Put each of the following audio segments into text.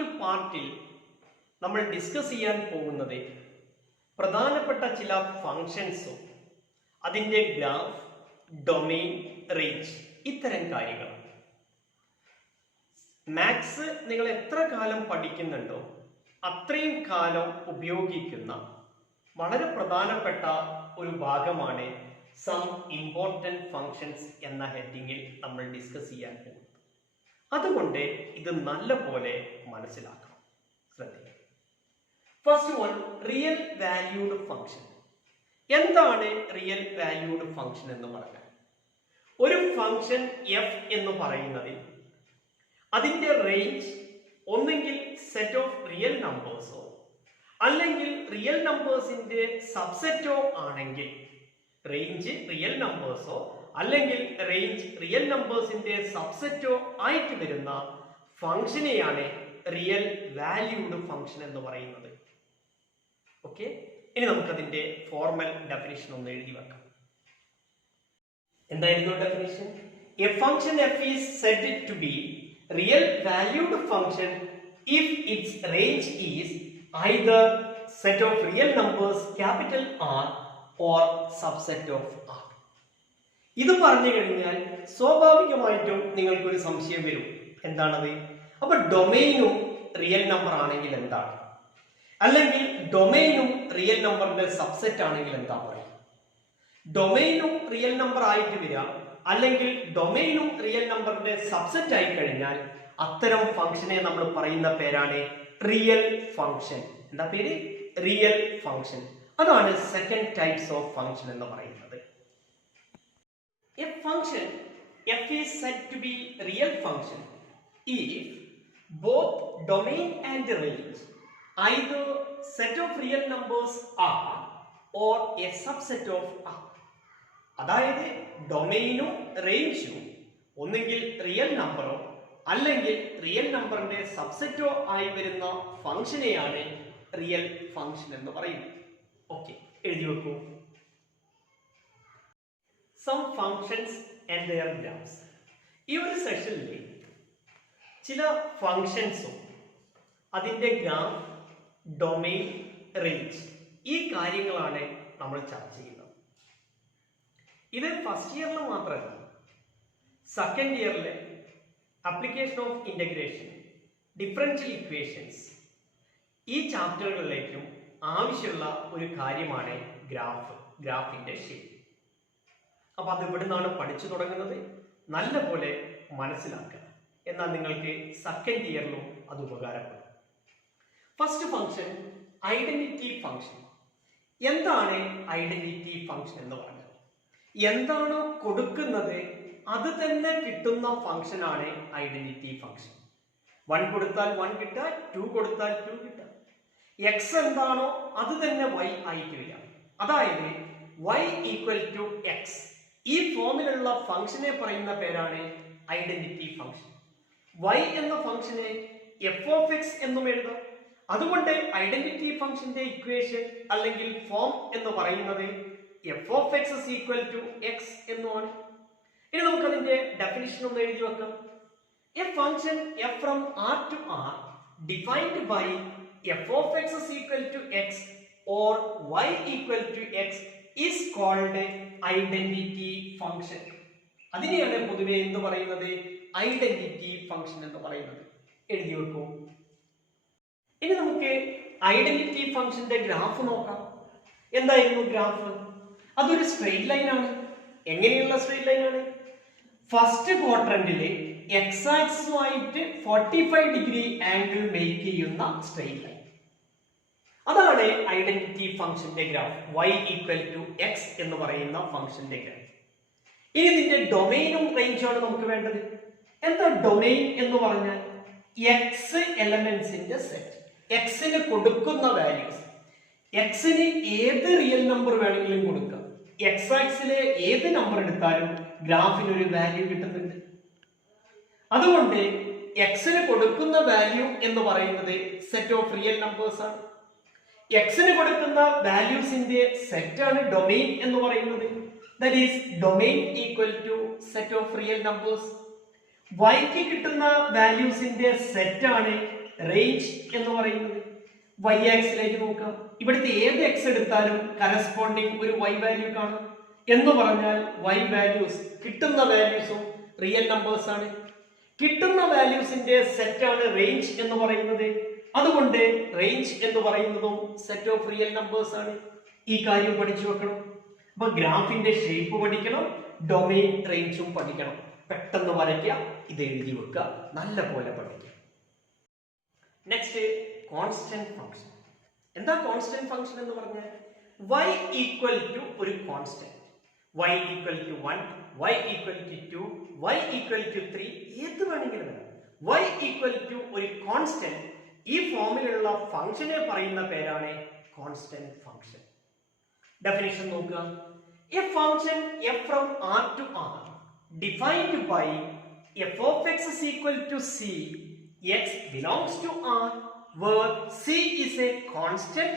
ഒരു പാർട്ടിൽ നമ്മൾ ഡിസ്കസ് ചെയ്യാൻ പോകുന്നത് പ്രധാനപ്പെട്ട ചില ഫങ്ഷൻസും അതിൻ്റെ ഗ്രാഫ്, ഡൊമെയിൻ, റേഞ്ച് ഇത്തരം കാര്യങ്ങളാണ്. മാത്സ് നിങ്ങൾ എത്ര കാലം പഠിക്കുന്നുണ്ടോ അത്രയും കാലം ഉപയോഗിക്കുന്ന വളരെ പ്രധാനപ്പെട്ട ഒരു ഭാഗമാണ് സം ഇമ്പോർട്ടൻറ്റ് ഫങ്ഷൻസ് എന്ന ഹെഡിങ്ങിൽ നമ്മൾ ഡിസ്കസ് ചെയ്യാൻ പോകുന്നത്. അതുകൊണ്ട് ഇത് നല്ലപോലെ മനസ്സിലാക്കണം, ശ്രദ്ധിക്കുക. First one, real valued function. എന്താണ് റിയൽ വാല്യൂഡ് ഫങ്ഷൻ എന്ന് പറഞ്ഞാൽ, ഒരു ഫങ്ഷൻ എഫ് എന്ന് പറയുന്നത് അതിൻ്റെ റേഞ്ച് ഒന്നെങ്കിൽ സെറ്റ് ഓഫ് റിയൽ നമ്പേഴ്സോ അല്ലെങ്കിൽ റിയൽ നമ്പേഴ്സിന്റെ സബ്സെറ്റോ ആണെങ്കിൽ, റേഞ്ച് റിയൽ നമ്പേഴ്സോ അല്ലെങ്കിൽ റേഞ്ച് റിയൽ നമ്പേഴ്സിന്റെ സബ്സെറ്റോ ആയിട്ട് വരുന്ന ഫംഗ്ഷനെയാണ് റിയൽ വാല്യൂഡ് ഫംഗ്ഷൻ എന്ന് പറയുന്നത്. ഓക്കെ, ഇനി നമുക്കതിന്റെ ഫോർമൽ ഡെഫിനിഷൻ ഒന്ന് എഴുതി വെക്കാം. എന്തായിരുന്നു definition? A function f is said to be real valued function if its range is either set of real numbers capital R or subset of R. ഇത് പറഞ്ഞു കഴിഞ്ഞാൽ സ്വാഭാവികമായിട്ടും നിങ്ങൾക്കൊരു സംശയം വരും, എന്താണത്? അപ്പൊ ഡൊമെയിനും റിയൽ നമ്പർ ആണെങ്കിൽ എന്താണ്, അല്ലെങ്കിൽ ഡൊമെയിനും റിയൽ നമ്പറിന്റെ സബ്സെറ്റ് ആണെങ്കിൽ എന്താ പറയുക? ഡൊമെയിനും റിയൽ നമ്പർ ആയിട്ട് വരിക അല്ലെങ്കിൽ ഡൊമെയിനും റിയൽ നമ്പറിന്റെ സബ്സെറ്റ് ആയി കഴിഞ്ഞാൽ അത്തരം ഫംഗ്ഷനെ നമ്മൾ പറയുന്ന പേരാണ് റിയൽ ഫംഗ്ഷൻ. എന്താ പേര്? Real function. അതാണ് സെക്കൻഡ് ടൈപ്സ് ഓഫ് ഫംഗ്ഷൻ എന്ന് പറയുന്നത്. A function f is said to be real function if both domain and range either set of real numbers are or a subset of R. അതായത് ഡൊമെയിനും റേഞ്ചും ഒന്നെങ്കിൽ real നമ്പറോ അല്ലെങ്കിൽ real നമ്പറിന്റെ സബ്സെറ്റോ ആയി വരുന്ന ഫംഗ്ഷനെയാണ് real function എന്ന് പറയുന്നത്. ഓക്കെ, എഴുതി വെക്കൂ. Some functions and their graphs. ഈ ഒരു സെഷനിൽ ചില ഫങ്ഷൻസും അതിന്റെ ഗ്രാഫ്, ഡൊമെയിൻ, റേഞ്ച് ഈ കാര്യങ്ങളാണ് നമ്മൾ ചർച്ച ചെയ്യുന്നത്. ഇത് ഫസ്റ്റ് ഇയറിൽ മാത്രമല്ല, സെക്കൻഡ് ഇയറിലെ application of integration, differential equations ഈ ചാപ്റ്ററുകളിലേക്കും ആവശ്യമുള്ള ഒരു കാര്യമാണ് ഗ്രാഫിന്റെ ഷേപ്പ്. അപ്പൊ അത് ഇവിടെ നിന്നാണ് പഠിച്ചു തുടങ്ങുന്നത്. നല്ലപോലെ മനസ്സിലാക്കുക, എന്നാൽ നിങ്ങൾക്ക് സെക്കൻഡ് ഇയറിലും അത് ഉപകാരപ്പെടും. First function identity function. എന്താണ് ഐഡന്റിറ്റി ഫംഗ്ഷൻ എന്ന് പറഞ്ഞാൽ, എന്താണോ കൊടുക്കുന്നത് അത് തന്നെ കിട്ടുന്ന ഫംഗ്ഷൻ ആണ് ഐഡന്റിറ്റി ഫംഗ്ഷൻ. 1 കൊടുത്താൽ 1 കിട്ടുക, 2 കൊടുത്താൽ 2 കിട്ടുക. എക്സ് എന്താണോ അത് തന്നെ y ആയിട്ട് വരിക. അതായത് y ഈക്വൽ ടു എക്സ്. ഈ ഫോമിലുള്ള ഫംഗ്ഷനെ പറയുന്ന പേരാണ് ഐഡന്റിറ്റി ഫംഗ്ഷൻ. y എന്ന ഫംഗ്ഷനെ f ഓഫ് എക്സ് എന്നും എഴുതാം. അതുകൊണ്ട് ഐഡന്റിറ്റി ഫംഗ്ഷന്റെ ഇക്വേഷൻ അല്ലെങ്കിൽ ഫോം എന്ന് പറയുന്നത് f of X is equal to x എന്നുമാണ്. ഇനി നമുക്ക് അതിന്റെ ഡെഫിനിഷൻ ഒന്ന് എഴുതി വെക്കാം. A function f from R to R defined by f of x is equal to x or y equal to x is called identity function. അതിനെയാണ് പൊതുവെ എന്ത് പറയുന്നത്? ഐഡന്റിറ്റി ഫംഗ്ഷൻ എന്ന് പറയുന്നത്. എഴുതി വെക്കൂ. ഇനി നമുക്ക് ഐഡന്റിറ്റി ഫംഗ്ഷന്റെ ഗ്രാഫ് നോക്കാം. എന്തായിരുന്നു ഗ്രാഫ്? അതൊരു സ്ട്രെയിറ്റ് ലൈൻ ആണ്. എങ്ങനെയുള്ള സ്ട്രെയിറ്റ് ലൈൻ ആണ്? ഫസ്റ്റ് ക്വാഡ്രന്റിലെ എക്സ് ആക്സിസുമായിട്ട് 45 ഡിഗ്രി ആംഗിൾ മേക്ക് ചെയ്യുന്ന സ്ട്രെയിറ്റ് ലൈൻ. അതാണ് ഐഡന്റിറ്റി ഫംഗ്ഷന്റെ graph. y equal to X എന്ന് പറയുന്ന ഫംഗ്ഷന്റെ ഗ്രാഫ്. ഇനി ഇതിന്റെ ഡൊമെയിനും റേഞ്ചും ആണ് നമുക്ക് വേണ്ടത്. എന്താ ഡൊമെയിൻ എന്ന് പറഞ്ഞാൽ? എക്സ് എലമെന്റ്സിന്റെ സെറ്റ്. എക്സിന് കൊടുക്കുന്ന വാല്യൂസ്. എക്സിന് ഏത് റിയൽ നമ്പർ വേണമെങ്കിലും കൊടുക്കാം. എക്സ് ആക്സിലെ ഏത് നമ്പർ എടുത്താലും ഗ്രാഫിന് ഒരു വാല്യൂ കിട്ടുന്നുണ്ട്. അതുകൊണ്ട് എക്സിന് കൊടുക്കുന്ന വാല്യൂ എന്ന് പറയുന്നത് സെറ്റ് ഓഫ് റിയൽ നമ്പേഴ്സ് ആണ്. എക്സിന് കൊടുക്കുന്ന വാല്യൂസിന്റെ സെറ്റ് ആണ് ഡൊമെയിൻ എന്ന് പറയുന്നത്. That is domain equal to set of real numbers. വൈക്ക് കിട്ടുന്ന വാല്യൂസിന്റെ സെറ്റ് ആണ് റേഞ്ച് എന്ന് പറയുന്നത്? y ആക്സിലേക്ക് നോക്കാം. ഇവിടുത്തെ ഏത് x എടുത്താലും കറസ്പോണ്ടിങ് ഒരു y വാല്യൂ കാണും. എന്ന് പറഞ്ഞാൽ y വാല്യൂസ് കിട്ടുന്ന വാല്യൂസും റിയൽ നമ്പേഴ്സ് ആണ്. കിട്ടുന്ന വാല്യൂസിന്റെ സെറ്റ് ആണ് റേഞ്ച് എന്ന് പറയുന്നത്. അതുകൊണ്ട് റേഞ്ച് എന്ന് പറയുന്നതും സെറ്റ് ഓഫ് റിയൽ നമ്പേഴ്സ് ആണ്. ഈ കാര്യം പഠിച്ചു വെക്കണം. അപ്പൊ ഗ്രാഫിന്റെ ഷേപ്പ് പഠിക്കണം, ഡൊമെയിൻ റേഞ്ചും പഠിക്കണം. പെട്ടെന്ന് വരയ്ക്കുക, ഇത് എഴുതി വെക്കുക, നല്ല പോലെ പഠിക്കുക. Next constant function. എന്താ കോൺസ്റ്റന്റ് ഫംഗ്ഷൻ എന്ന് പറഞ്ഞാൽ? y ഈക്വൽ ടു ഒരു കോൺസ്റ്റന്റ്, y equal to 1, y equal to 2, y equal to 3, ഏത് വേണമെങ്കിലും വരാം. y ഈക്വൽ ടു ഒരു കോൺസ്റ്റന്റ്, ഈ ഫോമിലുള്ള ഫംഗ്ഷനെ പറയുന്ന പേരാണ് കോൺസ്റ്റന്റ് ഫംഗ്ഷൻ. ഡെഫിനിഷൻ നോക്കുക. A function f from r to r defined by f of x is equal to c, x belongs to r, where c is a constant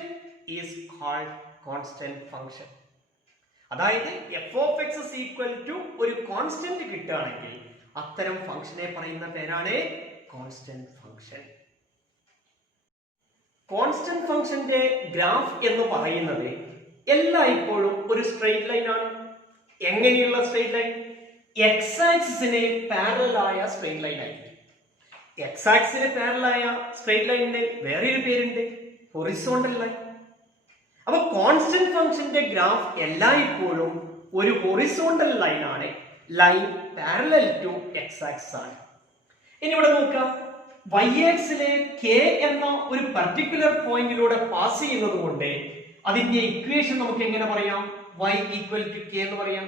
is called constant function. അതായത് f of x is equal to ഒരു constant കിട്ടുകയാണെങ്കിൽ അത്തരം ഫംഗ്ഷനെ പറയുന്ന പേരാണ് constant function. Constant ഫംഗ്ഷന്റെ graph എന്ന് പറയുന്നത് എല്ലായ്പ്പോഴും ഒരു സ്ട്രെയിറ്റ് ലൈൻ ആണ്. എങ്ങനെയുള്ള സ്ട്രെയിറ്റ് ലൈൻ? എക്സ് ആക്സിസിന് പാരലൽ ആയ സ്ട്രെയിറ്റ് ലൈൻ ആയിരിക്കും. എക്സ് ആക്സിസിന് പാരലൽ ആയ സ്ട്രെയിറ്റ് ലൈനിന് വേറൊരു പേരുണ്ട്, ഹൊറിസോണ്ടൽ ലൈൻ. അപ്പൊ കോൺസ്റ്റന്റ് ഫംഗ്ഷന്റെ ഗ്രാഫ് എല്ലായ്പ്പോഴും ഒരു ഹൊറിസോണ്ടൽ ലൈൻ ആണ്. Line parallel to x axis ആണ്. ഇനി ഇവിടെ നോക്കാം. y ആക്സിലെ k എന്ന ഒരു പർട്ടിക്കുലർ പോയിന്റിലൂടെ പാസ് ചെയ്യുന്നത് കൊണ്ട് അതിന്റെ ഇക്വേഷൻ നമുക്ക് എങ്ങനെ പറയാം? y ഈക്വൽ ടു k എന്ന് പറയാം.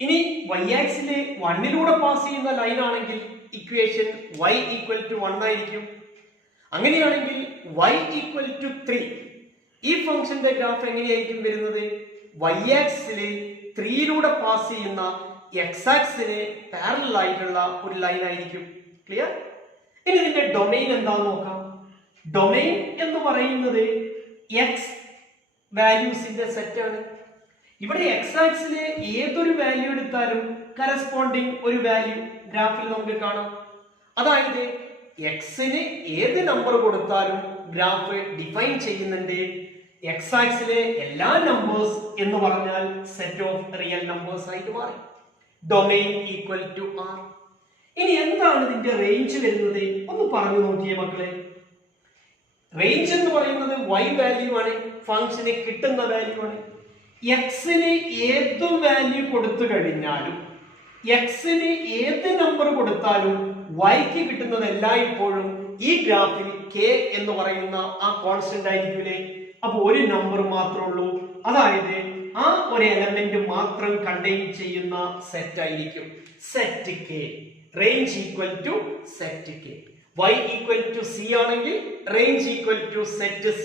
ഇനി y ആക്സിലെ 1ലൂടെ പാസ് ചെയ്യുന്ന ലൈൻ ആണെങ്കിൽ ഇക്വേഷൻ y ഈക്വൽ ടു 1 ആയിരിക്കും. അങ്ങനെയാണെങ്കിൽ y ഈക്വൽ ടു 3. ഈ ഫംഗ്ഷന്റെ ഗ്രാഫ് എങ്ങനെയായിരിക്കും വരുന്നത്? y ആക്സിലെ 3ലൂടെ പാസ് ചെയ്യുന്ന x ആക്സിന് പാരലൽ ആയിട്ടുള്ള ഒരു ലൈൻ ആയിരിക്കും. ക്ലിയർ? ഇനി ഇതിന്റെ ഡൊമെയിൻ എന്താന്ന് നോക്കാം. ഡൊമെയിൻ എന്ന് പറയുന്നത് x വാല്യൂസിന്റെ സെറ്റ് ആണ്. ഇവിടെ x ആക്സിലെ ഏതൊരു വാല്യൂ എടുത്താലും കറസ്പോണ്ടിങ് ഒരു വാല്യൂ ഗ്രാഫിൽ നമുക്ക് കാണാം. അതായത് എക്സിന് ഏത് നമ്പർ കൊടുത്താലും ഗ്രാഫ് ഡിഫൈൻ ചെയ്യുന്നുണ്ട്. എക്സ് ആക്സിലെ എല്ലാ നമ്പേഴ്സ് എന്ന് പറഞ്ഞാൽ സെറ്റ് ഓഫ് റിയൽ നമ്പേഴ്സ് ആയിട്ട് മാറി. Domain equal to R. ഇനി എന്താണ് ഇതിന്റെ റേഞ്ച് വരുന്നത്? ഒന്ന് പറഞ്ഞു നോക്കിയേ മക്കളെ. റേഞ്ച് എന്ന് പറയുന്നത് y വാല്യൂ ആണ്, ഫംഗ്ഷന് കിട്ടുന്ന വാല്യൂ ആണ്. എക്സിന് ഏത് വാല്യൂ കൊടുത്തു കഴിഞ്ഞാലും, എക്സിന് ഏത് നമ്പർ കൊടുത്താലും yക്ക് കിട്ടുന്നത് എല്ലായ്പ്പോഴും ഈ ഗ്രാഫിൽ k എന്ന് പറയുന്ന ആ കോൺസ്റ്റന്റ് ആയിരിക്കില്ലേ? അപ്പൊ ഒരു നമ്പർ മാത്രമേ ഉള്ളൂ. അതായത് ആ ഒരു എലമെന്റ് മാത്രം കണ്ടെയ്ൻ ചെയ്യുന്ന സെറ്റ് ആയിരിക്കും set k. Range equal to set k. y equal to c ആണെങ്കിൽ range equal to set c.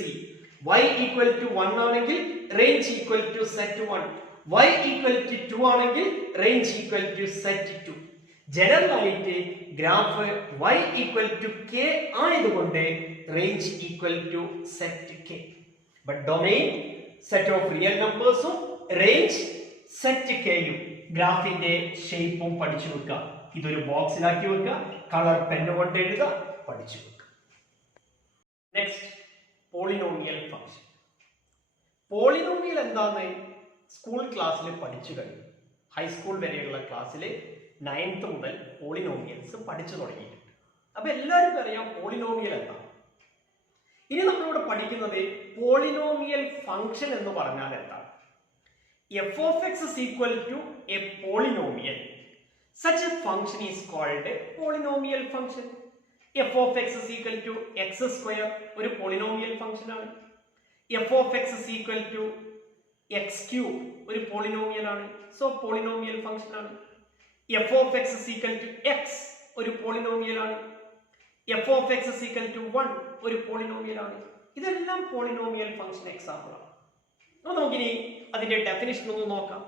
y equal to 1 ആണെങ്കിൽ range equal to set 1. y equal to 2 ആണെങ്കിൽ range equal to set 2. General ആയിട്ട് graph y equal to k ആയതുകൊണ്ട് range equal to set k. But domain set of real നമ്പേഴ്സും range set kയും ഗ്രാഫിന്റെ ഷേപ്പും പഠിച്ചു വെക്കുക. ഇതൊരു ബോക്സിലാക്കി വെക്കുക, കളർ പെൻ കൊണ്ട് എഴുതുക, പഠിച്ചു വെക്കുക. Next polynomial function. പോളിനോമിയൽ എന്താന്ന് സ്കൂൾ ക്ലാസ്സിൽ പഠിച്ചു കഴിഞ്ഞു. ഹൈസ്കൂൾ വരെയുള്ള ക്ലാസ്സിൽ 9th മുതൽ പോളിനോമിയൽസ് പഠിച്ചു തുടങ്ങിയിട്ടുണ്ട്. അപ്പൊ എല്ലാവർക്കും അറിയാം പോളിനോമിയൽ എന്താണ്. ഇനി നമ്മളിവിടെ പഠിക്കുന്നത് പോളിനോമിയൽ ഫംഗ്ഷൻ എന്ന് പറഞ്ഞാൽ എന്താണ്. f of x is equal to a polynomial. Such a function is called a polynomial function. f of x is equal to x square ഒരു polynomial function ആണ്. f of x is equal to x cube ഒരു polynomial ആണ്. So polynomial function ആണ്. f of x is equal to x ഒരു polynomial ആണ്. f of x is equal to 1 ഒരു polynomial ആണ്. ഇതെല്ലാം polynomial function എക്സാമ്പിൾ ആണ്. അപ്പോൾ നമുക്കിനി അതിന്റെ ഡെഫിനിഷൻ ഒന്ന് നോക്കാം.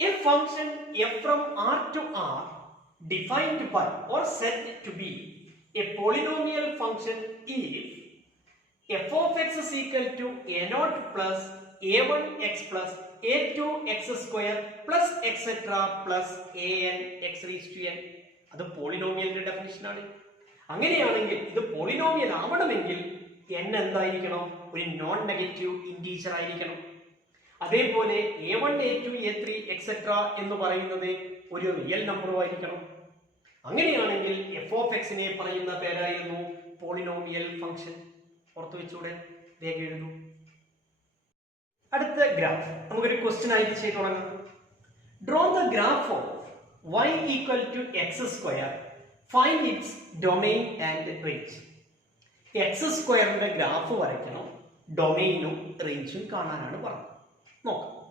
A function f from r to r defined by or said to be a polynomial function if f of x is equal to a0 plus a1x plus a2x square plus etc plus an x raised to n. അത് പോളിനോമിയലിന്റെ definition ആണ്. അങ്ങനെയാണെങ്കിൽ ഇത് polynomial ആവണമെങ്കിൽ n എന്തായിരിക്കണം? ഒരു non negative integer ആയിരിക്കണം. അതേപോലെ a1 a2 a3 എക്സെട്ര എന്ന് പറയുന്നത് ഒരു റിയൽ നമ്പറും ആയിരിക്കണം. അങ്ങനെയാണെങ്കിൽ f of x നെ പറയുന്ന പേരായിരുന്നു പോളിനോമിയൽ ഫംഗ്ഷൻ. ഓർത്തു വെച്ചൂടെ? വേഗം എഴുതൂ. അടുത്ത ഗ്രാഫ് നമുക്കൊരു ക്വസ്റ്റ്യൻ ആയിട്ട് ചെയ്തു തുടങ്ങാം. Draw the graph of y equal to x square. Find its domain and range. X സ്ക്വയറിന്റെ ഗ്രാഫ് വരയ്ക്കണം, ഡൊമെയിനും റേഞ്ചും കാണാനാണ് പറഞ്ഞത്. നോക്കാം.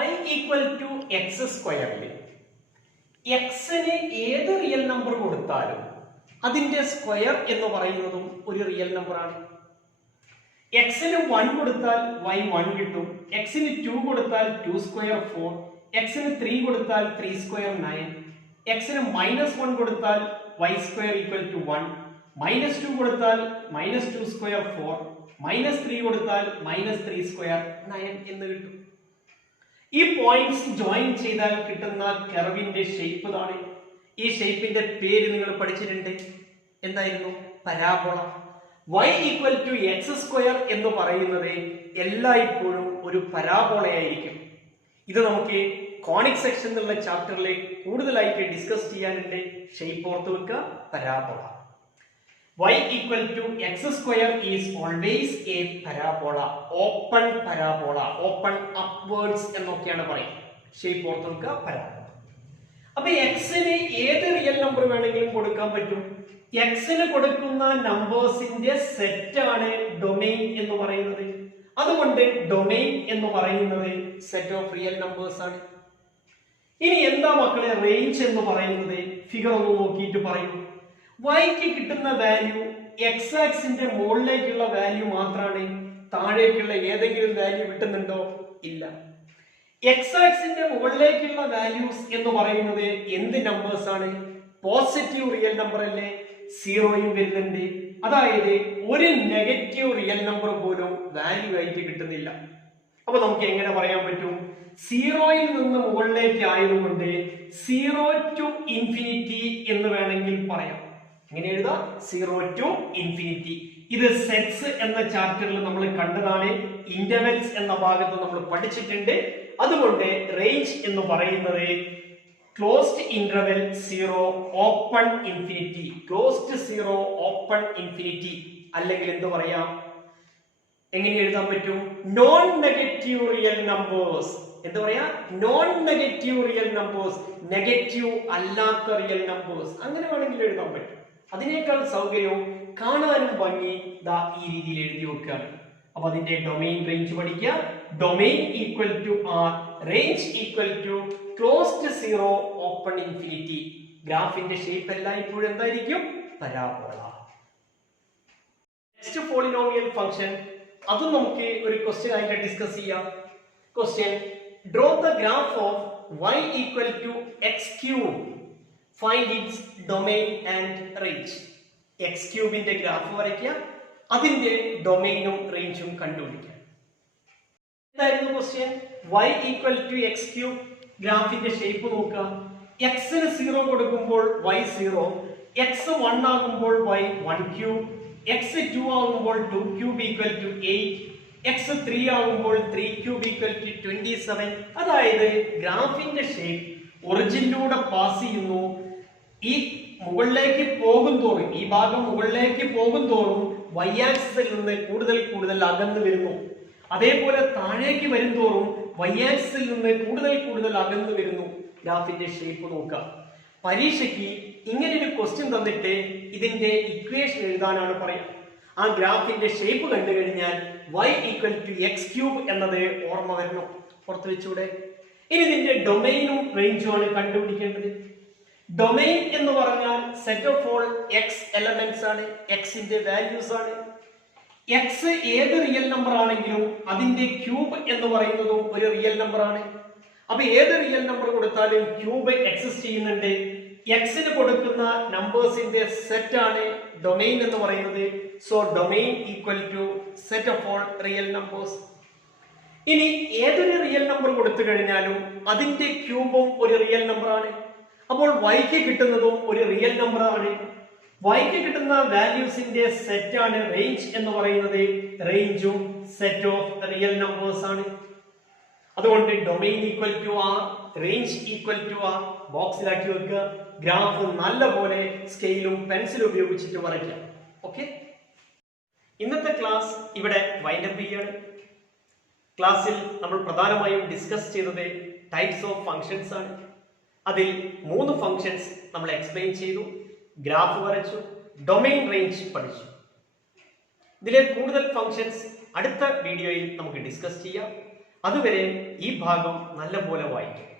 y ഈക്വൽ ടു എക്സ് സ്ക്വയറിൽ എക്സിന് ഏത് റിയൽ നമ്പർ കൊടുത്താലും അതിന്റെ സ്ക്വയർ എന്ന് പറയുന്നതും ഒരു റിയൽ നമ്പർ ആണ്. എക്സിന് 1 കൊടുത്താൽ y 1 കിട്ടും, എക്സിന് 2 കൊടുത്താൽ 2 സ്ക്വയർ 4, എക്സിന് 3 കൊടുത്താൽ 3 സ്ക്വയർ 9, എക്സിന് -1 കൊടുത്താൽ y സ്ക്വയർ ഈക്വൽ ടു 1, -2 കൊടുത്താൽ -2 സ്ക്വയർ 4, -3 കൊടുത്താൽ -3 സ്ക്വയർ 9 എന്ന് കിട്ടും. ഈ പോയിന്റ്സ് ജോയിൻ ചെയ്താൽ കിട്ടുന്ന കർവിന്റെ ഷേപ്പ് ആണ്. ഈ ഷേപ്പിന്റെ പേര് നിങ്ങൾ പഠിച്ചിട്ടുണ്ട്. എന്തായിരുന്നു? Parabola. y equal to x square എന്ന് പറയുന്നത് എല്ലായ്പ്പോഴും ഒരു പരാബോളയായിരിക്കും. ഇത് നമുക്ക് കോണിക് സെക്ഷൻ എന്നുള്ള ചാപ്റ്ററിൽ കൂടുതലായിട്ട് ഡിസ്കസ് ചെയ്യാനുണ്ട്. ഷേപ്പ് ഓർത്ത് വെക്കുക, parabola. y equal to x square is always a parabola, open parabola, open upwards എന്നൊക്കെയാണ് പറയുന്നത്. ഷേപ്പ് ഓർത്ത് വെക്കുക, പരാബോള. അപ്പൊ എക്സിന് ഏത് റിയൽ നമ്പർ വേണമെങ്കിലും കൊടുക്കാൻ പറ്റും. എക്സിന് കൊടുക്കുന്ന നമ്പേഴ്സിന്റെ സെറ്റ് ആണ് ഡൊമെയിൻ എന്ന് പറയുന്നത്. അതുകൊണ്ട് ഡൊമെയിൻ എന്ന് പറയുന്നത് സെറ്റ് ഓഫ് റിയൽ നമ്പേഴ്സ് ആണ്. ഇനി എന്താ മക്കളെ റേഞ്ച് എന്ന് പറയുന്നത്? ഫിഗർ ഒന്ന് നോക്കിയിട്ട് പറയൂ. വൈക്ക് കിട്ടുന്ന വാല്യൂ എക്സ് ആക്സിന്റെ മുകളിലേക്കുള്ള വാല്യൂ മാത്രമാണ്. താഴേക്കുള്ള ഏതെങ്കിലും വാല്യൂ കിട്ടുന്നുണ്ടോ? ഇല്ല. എക്സ് ആക്സിന്റെ മുകളിലേക്കുള്ള വാല്യൂസ് എന്ന് പറയുന്നത് എന്ത് നമ്പേഴ്സ് ആണ്? പോസിറ്റീവ് റിയൽ നമ്പർ അല്ലേ? സീറോയും വരുന്നുണ്ട്. അതായത് ഒരു നെഗറ്റീവ് റിയൽ നമ്പർ പോലും വാല്യൂ ആയിട്ട് കിട്ടുന്നില്ല. അപ്പൊ നമുക്ക് എങ്ങനെ പറയാൻ പറ്റും? സീറോയിൽ നിന്ന് മുകളിലേക്ക് ആയതുകൊണ്ട് 0 to infinity എന്ന് വേണമെങ്കിൽ പറയാം. എങ്ങനെ എഴുതാം? 0 to infinity. ഇത് സെറ്റ്സ് എന്ന ചാപ്റ്ററിൽ നമ്മൾ കണ്ടതാണ്. ഇന്റർവെൽസ് എന്ന ഭാഗത്ത് നമ്മൾ പഠിച്ചിട്ടുണ്ട്. അതുകൊണ്ട് റേഞ്ച് എന്ന് പറയുന്നത് closed interval 0 open infinity, closed 0 open infinity, അല്ലെങ്കിൽ എന്ത് പറയാം? എങ്ങനെ എഴുതാൻ പറ്റും? Non negative real numbers. എന്താ പറയാ? Non negative real numbers, negative അല്ലാത്ത റിയൽ നമ്പേഴ്സ്, അങ്ങനെ വേണമെങ്കിൽ എഴുതാൻ പറ്റും. അതിനേക്കാൾ സൗകര്യവും കാണാനും ഭംഗി ദാ ഈ രീതിയിൽ എഴുതി വെക്കുകയാണ്. അപ്പൊ അതിന്റെ ഡൊമെയിൻ റേഞ്ച് പഠിക്കുക. Domain equal to R, range equal to closed 0 open infinity. ഗ്രാഫിന്റെ ഷേപ്പ് എല്ലായ്പ്പോഴും എന്തായിരിക്കും? പരാബോള. നെക്സ്റ്റ് പോളിനോമിയൽ ഫംഗ്ഷൻ, അതും നമുക്ക് ഒരു ക്വസ്റ്റ്യൻ ആയിട്ട് ഡിസ്കസ് ചെയ്യാം. Question: draw the graph of y equal to X cube. Find its domain and range. X ക്യൂബിന്റെ graph വരയ്ക്കുക, അതിന്റെ ഡൊമെയിനും റേഞ്ചും കണ്ടുപിടിക്കുക. എന്തായിരുന്നു question? y equal to X cube. ഗ്രാഫിന്റെ ഷേപ്പ് നോക്കുക. എക്സിന് 0 കൊടുക്കുമ്പോൾ y 0, എക്സ് 1 ആകുമ്പോൾ y 1 ക്യൂബ്, എക്സ് 2 ആകുമ്പോൾ 2 ക്യൂബ് ഈക്വൽ ടു 8, എക്സ് 3 ആകുമ്പോൾ 3 ക്യൂബ് ഈക്വൽ ടു 27. അതായത് ഗ്രാഫിന്റെ ഷേപ്പ് ഒറിജിനിലൂടെ പാസ് ചെയ്യുന്നു. ഈ മുകളിലേക്ക് പോകും തോറും, ഈ ഭാഗം മുകളിലേക്ക് പോകും തോറും y ആക്സിസിൽ നിന്ന് കൂടുതൽ കൂടുതൽ അകന്നു വരുന്നു. അതേപോലെ താഴേക്ക് വരും തോറും y ആക്സിസിൽ നിന്ന് കൂടുതൽ കൂടുതൽ അകന്നു വരുന്നു. ഗ്രാഫിന്റെ ഷേപ്പ് നോക്കുക. പരീക്ഷയ്ക്ക് ഇങ്ങനെ ഒരു ക്വസ്റ്റ്യൻ തന്നിട്ട് ഇതിന്റെ ഇക്വേഷൻ എഴുതാനാണ് പറയുക. ആ ഗ്രാഫിന്റെ ഷേപ്പ് കണ്ടു കഴിഞ്ഞാൽ y equal to X cube എന്നത് ഓർമ്മ വരണം. പുറത്തു വെച്ചൂടെ? ഇനി ഇതിന്റെ ഡൊമെയിനും റേഞ്ചും ആണ് കണ്ടുപിടിക്കേണ്ടത്. ഡൊമെയിൻ എന്ന് പറഞ്ഞാൽ set of all X elements ആണ്, എക്സിന്റെ വാല്യൂസ് ആണ്. എക്സ് ഏത് റിയൽ നമ്പർ ആണെങ്കിലും അതിന്റെ ക്യൂബ് എന്ന് പറയുന്നതും ഒരു റിയൽ നമ്പർ ആണ്. അപ്പൊ ഏത് റിയൽ നമ്പർ കൊടുത്താലും ക്യൂബ് എക്സിസ്റ്റ് ചെയ്യുന്നുണ്ട്. എക്സിന് കൊടുക്കുന്ന നമ്പേഴ്സിന്റെ സെറ്റ് ആണ് ഡൊമെയിൻ എന്ന് പറയുന്നത്. So domain equal to set of all real numbers. ഇനി ഏതൊരു റിയൽ നമ്പർ കൊടുത്തു കഴിഞ്ഞാലും അതിന്റെ ക്യൂബും ഒരു റിയൽ നമ്പർ ആണ്. അപ്പോൾ വൈക്ക് കിട്ടുന്നതും ഒരു റിയൽ നമ്പർ ആണ്. വൈക്ക് കിട്ടുന്ന വാല്യൂസിന്റെ സെറ്റ് ആണ് റേഞ്ച് എന്ന് പറയുന്നത്. റേഞ്ചും സെറ്റ് ഓഫ് റിയൽ നമ്പേഴ്സ് ആണ്. അതുകൊണ്ട് domain equal to R, range equal to R ബോക്സിലാക്കി വെക്കുക. ഗ്രാഫ് നല്ലപോലെ സ്കെയിലും പെൻസിലും ഉപയോഗിച്ചിട്ട് വരയ്ക്കാം. ഓക്കെ, ഇന്നത്തെ ക്ലാസ് ഇവിടെ വൈൻഡപ്പ് ചെയ്യാണ്. ക്ലാസ്സിൽ നമ്മൾ പ്രധാനമായും ഡിസ്കസ് ചെയ്തത് ടൈപ്സ് ഓഫ് ഫങ്ഷൻസ് ആണ്. അതിൽ 3 ഫങ്ഷൻസ് നമ്മൾ എക്സ്പ്ലെയിൻ ചെയ്തു, ഗ്രാഫ് വരച്ചു, ഡൊമെയിൻ റേഞ്ച് പഠിച്ചു. ഇതിലെ കൂടുതൽ ഫങ്ഷൻസ് അടുത്ത വീഡിയോയിൽ നമുക്ക് ഡിസ്കസ് ചെയ്യാം. അതുവരെ ഈ ഭാഗം നല്ലപോലെ വായിക്കും.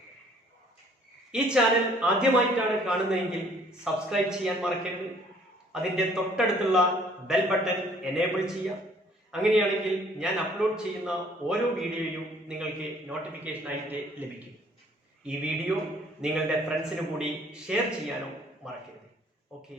ഈ ചാനൽ ആദ്യമായിട്ടാണ് കാണുന്നതെങ്കിൽ സബ്സ്ക്രൈബ് ചെയ്യാൻ മറക്കരുത്. അതിൻ്റെ തൊട്ടടുത്തുള്ള ബെൽ ബട്ടൺ എനേബിൾ ചെയ്യാം. അങ്ങനെയാണെങ്കിൽ ഞാൻ അപ്ലോഡ് ചെയ്യുന്ന ഓരോ വീഡിയോയും നിങ്ങൾക്ക് നോട്ടിഫിക്കേഷൻ ആയിട്ട് ലഭിക്കും. ഈ വീഡിയോ നിങ്ങളുടെ ഫ്രണ്ട്സിന് കൂടി ഷെയർ ചെയ്യാനും മറക്കരുത്. ഓക്കെ.